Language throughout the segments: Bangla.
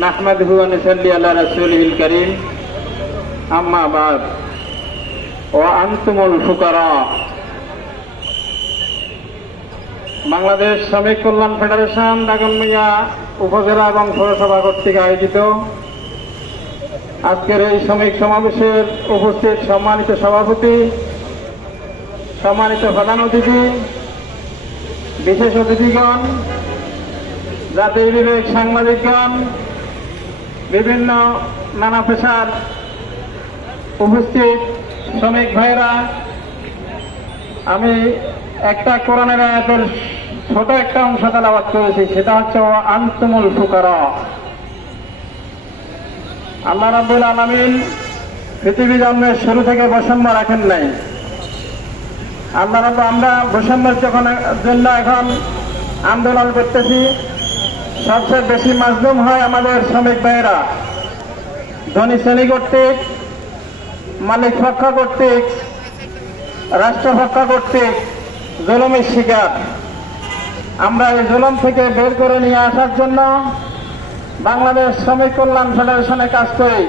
নাহমাদুহু ওয়া নুসাল্লি আলা রাসূলিল কারীম আম্মা বাদ ওয়া আনতুমুল ফুকারা। বাংলাদেশ শ্রমিক কল্যাণ ফেডারেশন দাগনভূঞা উপজেলা এবং পৌরসভা কর্তৃক আয়োজিত আজকের এই শ্রমিক সমাবেশের উপস্থিত সম্মানিত সভাপতি, সম্মানিত প্রধান অতিথি, বিশেষ অতিথিগণ, জাতীয় বিবেক সাংবাদিকগণ, বিভিন্ন নানা পেশার উপস্থিত শ্রমিক ভাইরা, আমি একটা কোরআনের আয়াতের ছোট একটা অংশ তেলাওয়াত করেছি, সেটা হচ্ছে আনতুমুল ফুকারা। আল্লাহ রাব্বুল আলামিন পৃথিবী জন্মের শুরু থেকে বৈষম্য রাখেন নাই। আল্লাহ রাব্বুল আমরা বৈষম্যের জন্য এখন আন্দোলন করতেছি। সবচেয়ে বেশি মাজলুম হয় আমাদের শ্রমিক ভাইয়েরা, ধনী শ্রেণী কর্তৃক, মালিক পক্ষ কর্তৃক, রাষ্ট্রপক্ষ কর্তৃক জুলুমের শিকার। আমরা এই জুলুম থেকে বের করে নিয়ে আসার জন্য বাংলাদেশ শ্রমিক কল্যাণ ফেডারেশনে কাজ করি।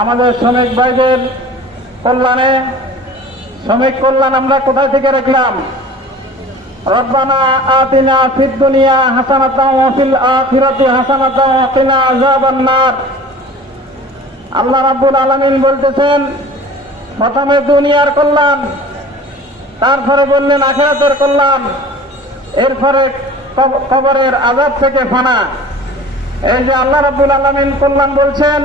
আমাদের শ্রমিক ভাইদের কল্যাণে, শ্রমিক কল্যাণ আমরা কোথায় থেকে রাখলাম? রব্বানা আতিনা ফিদ দুনিয়া হাসানাতাও ওয়া ফিল আখিরাতি হাসানাতাও ওয়া কিনা আযাবান নার। আল্লাহ রাব্বুল আলামিন বলতেছেন, প্রথমে দুনিয়ার কল্যাণ, তারপরে বললেন আখিরাতের কল্যাণ, এরপরে কবরের আযাব থেকে ফানা। এই যে আল্লাহ রাব্বুল আলামিন কল্যাণ বলছেন,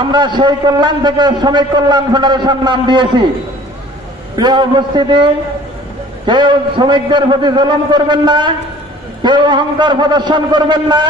আমরা সেই কল্যাণ থেকে শ্রমিক কল্যাণ ফেডারেশন নাম দিয়েছি। প্রিয় উপস্থিতি, কেউ শ্রমিকদের প্রতি জুলুম করবেন না, কেউ অহংকার প্রদর্শন করবেন না।